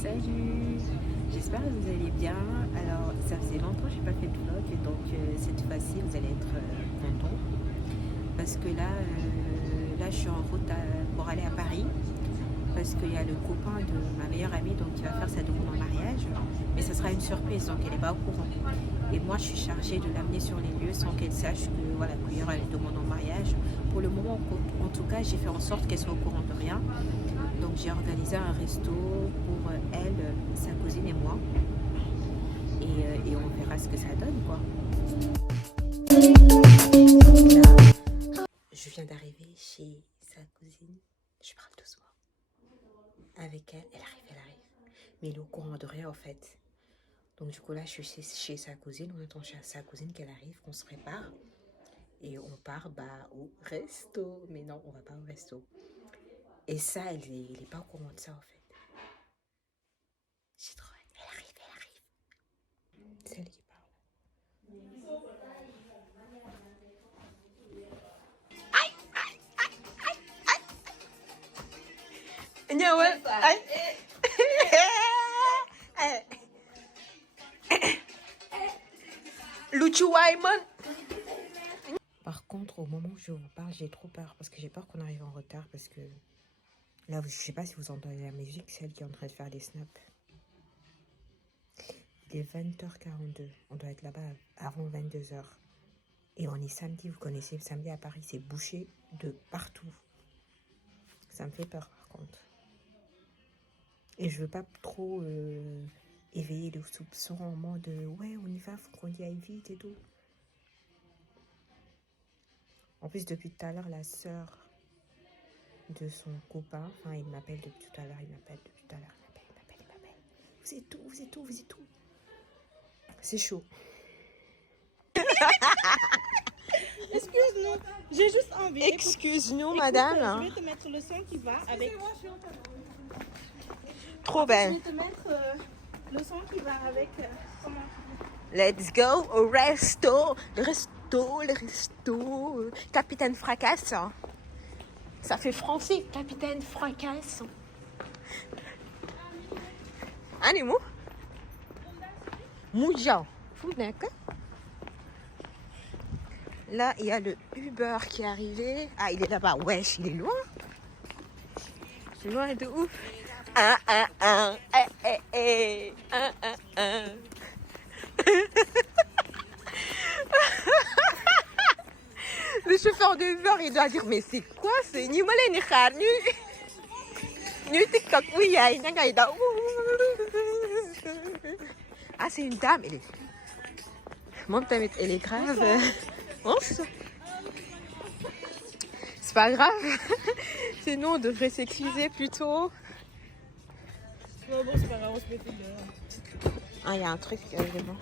Salut, j'espère que vous allez bien. Alors, ça faisait longtemps que je n'ai pas fait de vlog, donc cette fois-ci, vous allez être contents. Parce que là, je suis en route pour aller à Paris. Parce qu'il y a le copain de ma meilleure amie donc, qui va faire sa demande en mariage. Mais ça sera une surprise, donc elle n'est pas au courant. Et moi, je suis chargée de l'amener sur les lieux sans qu'elle sache que, voilà, qu'il y aura une demande en mariage. Pour le moment, en tout cas, j'ai fait en sorte qu'elle soit au courant de rien. Donc j'ai organisé un resto pour elle, sa cousine et moi. Et on verra ce que ça donne, quoi. Là, je viens d'arriver chez sa cousine. Je parle doucement. Avec elle, elle arrive. Mais elle est au courant de rien, en fait. Donc du coup, là, je suis chez sa cousine. On attend chez sa cousine qu'elle arrive, qu'on se prépare. Et on part au resto. Mais non, on va pas au resto. Et ça, elle est pas au courant de ça, en fait. J'ai trop hâte. Elle arrive. C'est elle qui parle. Par contre, au moment où je vous parle, j'ai trop peur parce que j'ai peur qu'on arrive en retard parce que là, je sais pas si vous entendez la musique, c'est elle qui est en train de faire des snaps. Il est 20h42, on doit être là-bas avant 22h. Et on est samedi, vous connaissez le samedi à Paris, c'est bouché de partout. Ça me fait peur par contre. Et je veux pas trop éveiller le soupçon en mode ouais, on y va, faut qu'on y aille vite et tout. En plus, depuis tout à l'heure, la sœur de son copain, enfin, il m'appelle depuis tout à l'heure, il m'appelle. Vous êtes où? C'est chaud. Excuse-nous, j'ai juste envie. Excuse-nous, madame. Je vais te mettre le son qui va avec. Trop Je bien. vais te mettre le son qui va avec. Comment? Let's go au resto. Le resto. Capitaine Fracasse. Ça fait français, Capitaine Fracasse. Animaux? Mouja. Là, il y a le Uber qui est arrivé. Ah, il est là-bas. Wesh, il est loin. C'est loin de ouf. Le chauffeur de Uber, il doit dire, mais c'est quoi ce Nimale ni kharnu? Nu TikTok, oui, ah, c'est une dame. Elle est... Mon tamit, elle est grave. C'est pas grave. C'est nous, on devrait s'excuser plutôt. Non, bon, c'est pas grave, on se met tout dehors. Ah, il y a un truc vraiment.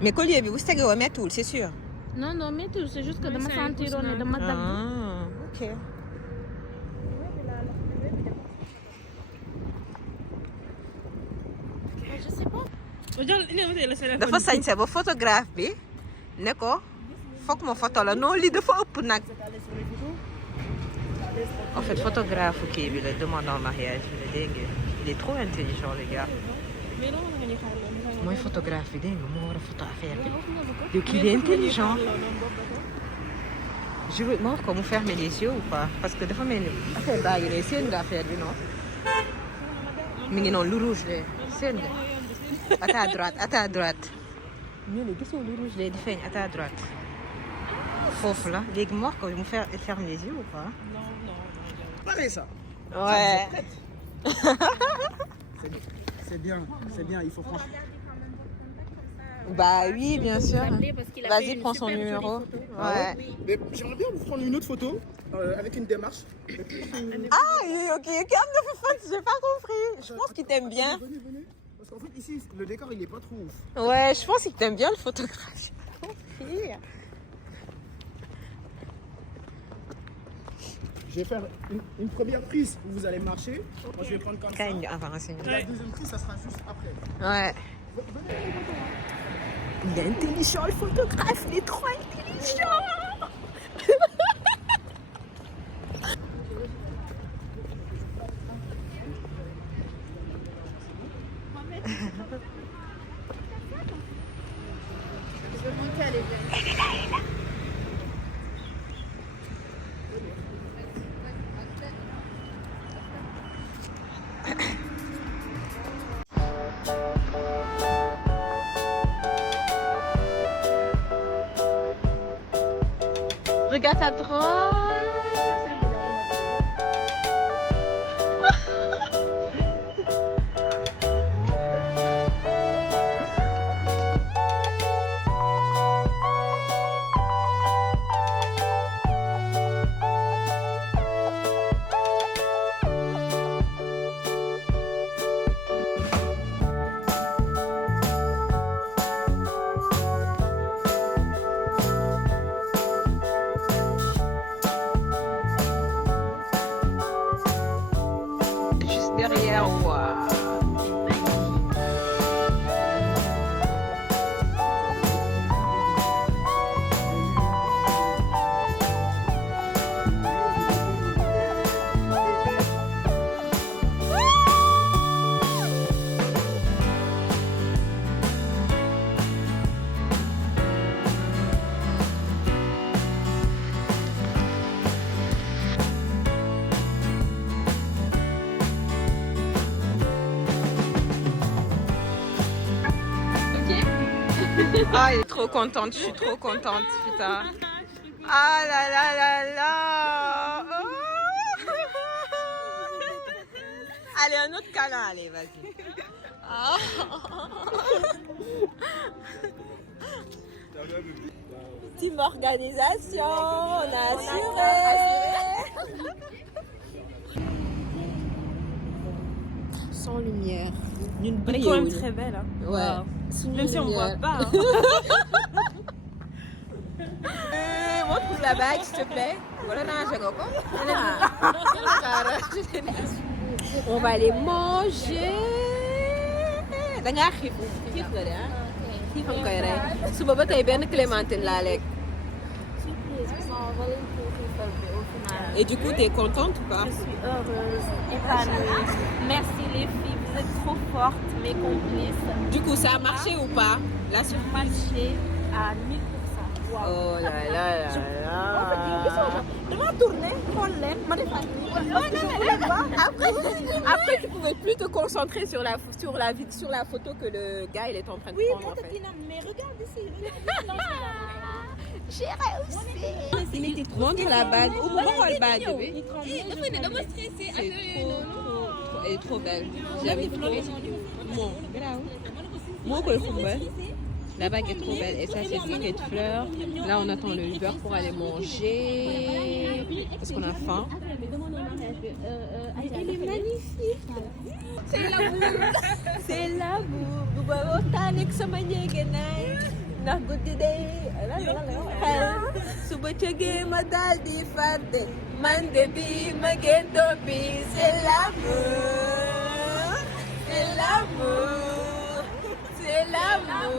Mais collier, vous savez où mettre tout, c'est sûr. Non, mais tout, c'est juste que dama sentir on est dama dag. Ah, ok. Je sais pas. Dafa sañse ba photographe bi ne ko foog ma photo la non lii dafa ëpp nag. En fait photographe kii bi la demande en mariage bi la dégg nga il est trop intelligent le gars. Mooy photographe bi dégg nga moo war a photo affaire bi. Yow kii il est intelligent. Je veux wax ko mu fermer les yeux ou pas parce que dafa mel ni affaire baa ngi ne seen nga affaire bi non. Mi ngi noonu lu rouge de seen nga. À ta droite. Ñu ne gisoo lu rouge lay di feeñ à ta droite. Foofu la léegi mu wax ko mu ferme les yeux ou pas. Non. Pareil ça. Ouais. C'est bien, il faut franchement. Bah oui, bien sûr. Vas-y, prends son numéro. Ouais. Mais j'aimerais bien vous prendre une autre photo avec une démarche. Ah, ok, j'ai pas compris. Je pense qu'il t'aime bien. Venez. Parce qu'en fait, ici, le décor, il est pas trop ouf. Ouais, je pense qu'il t'aime bien le photographe. J'ai pas compris. Je vais faire une première prise où vous allez marcher. Moi, je vais prendre comme ça. Quand il avance. La deuxième prise, ça sera juste après. Ouais. Il est intelligent, le photographe, il est trop intelligent. Je veux monter à l'éveil. Regarde à droite. Juste derrière, waouh. Ah, elle est trop contente, je suis trop contente, putain. Ah là là là là. Oh. Allez, un autre câlin, allez, vas-y. Ah. Team organisation, on a assuré. Sans lumière. Une Elle est quand même très belle. Hein. Ouais. Wow. Même si on ne voit pas. Hein. Montre la bague, s'il te plaît. On va aller manger. Suba ba tey benn clémentine laa lekk. Et du coup, t'es contente ou pas? Je suis heureuse, épanouie. Merci les filles, vous êtes trop fortes, mes complices. Du coup, ça a marché ou pas? La surprise. Marché à 1000%. Wow. Oh là là là là. Dama tourné, xool leen, ma defaat nii. Après, tu pouvais plus te concentrer sur la photo que le gars il est en train de prendre en fait. Mais regarde ici, regarde. J'ai réussi. Il était trop. Montre la bague. Ou pourquoi le bague, bébé? Elle est trop belle. J'avais trouvé. Bon, moi, la bague est trop belle. Et ça, c'est bouquet de fleurs. Là, on attend le Uber pour aller manger. Parce qu'on a faim. Elle est magnifique. C'est l'amour. C'est l'amour. Ndax guddi day suba cëgee ma daal di fàtte man de bi ma géntoo bi c'est l'amour, c'est l'amour, c'est l'amour.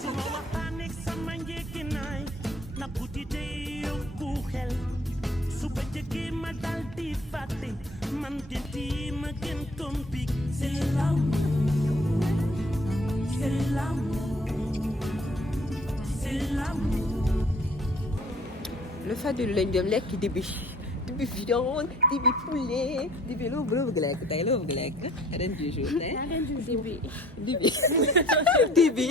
Suma waxtaaneek sama njëginaay na guddi day yóbbu xel suba cëgee ma daal di fàtte man de bi ma géntoo bi c'est l'amour. C'est l'amour, c'est l'amour. Le fadul lañ dem lekk dibi viande, dibi poulet, dibi loo bëgg lekk tey loo bëgg lekk ren du jour tey dibi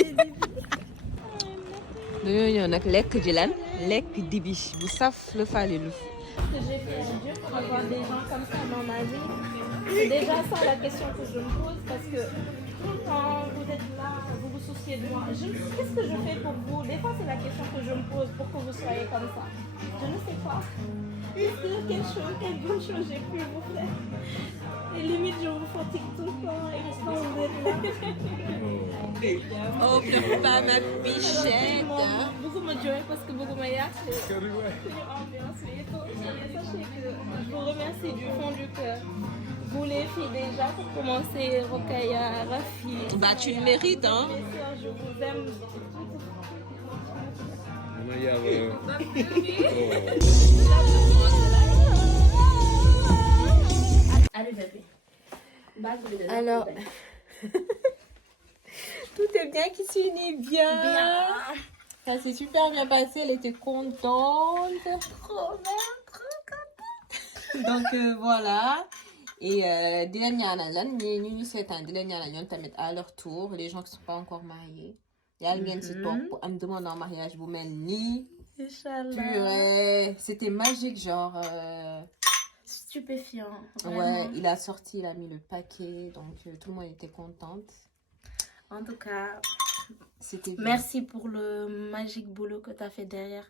dañoo ñëw nag lekk ji lan lekk dibi bu saf le Falilou. Que j'ai fait en Dieu pour avoir des gens comme ça dans ma vie. C'est déjà ça la question que je me pose parce que quand vous êtes là, vous vous souciez de moi. Qu'est-ce que je fais pour vous? Des fois, c'est la question que je me pose pour que vous soyez comme ça. Je ne sais pas. Quelle bonne chose j'ai pu vous faire. Et limite, je vous fatigue tout le temps et pourtant vous êtes là. Oh, pleure pas ma bichette. Beaucoup me jouer parce que beaucoup me y'a c'est ambiance et tout. Et sachez que je vous remercie du fond du cœur. Vous les filles déjà, pour commencer, Rokaya, Rafi. Bah, tu le mérites, hein. Mes sœurs, je vous aime. Allez, bébé. Alors, tout est bien qui finit bien. Ça s'est super bien passé, elle était contente. Trop bien, trop contente. Donc voilà. Et di leen ñaanal lan ñi seetaan di leen ñaanal ñoom tamit à leur tour les gens qui sont pas encore mariés. Yàlla ngeen si toog pour am demande en mariage bu mel nii. Inch'Allah. Purée, c'était magique, genre. Stupéfiant. Ouais, Vraiment. il a sorti, il a mis le paquet, donc tout le monde était contente. En tout cas, C'était bien. merci pour le magique boulot que tu as fait derrière.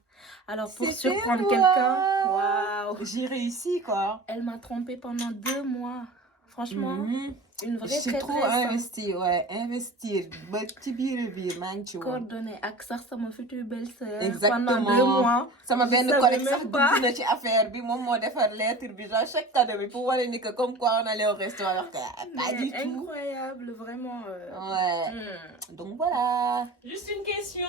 Alors, pour C'était surprendre moi. quelqu'un, waouh. J'ai réussi, quoi. Elle m'a trompée pendant 2 mois. Franchement, Mhm. une vraie J'ai trop traîtresse. investi, ouais, investir. Ba ci biir maa ngi ci woon. Coordonnée avec ça, mon futur belle-sœur. Exactement. Pendant 2 mois. sama Je benn savais collègue même sax pas. dugg na ci affaire bi moom moo defar lettre bi genre chaque cadeau bi pour wane ni que comme quoi on allait au restaurant alors que pas du Mais tout. incroyable, vraiment. Ouais. Donc voilà. Juste une question.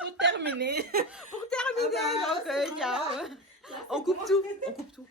Pour terminer. Pour terminer, donc ciao. On coupe tout.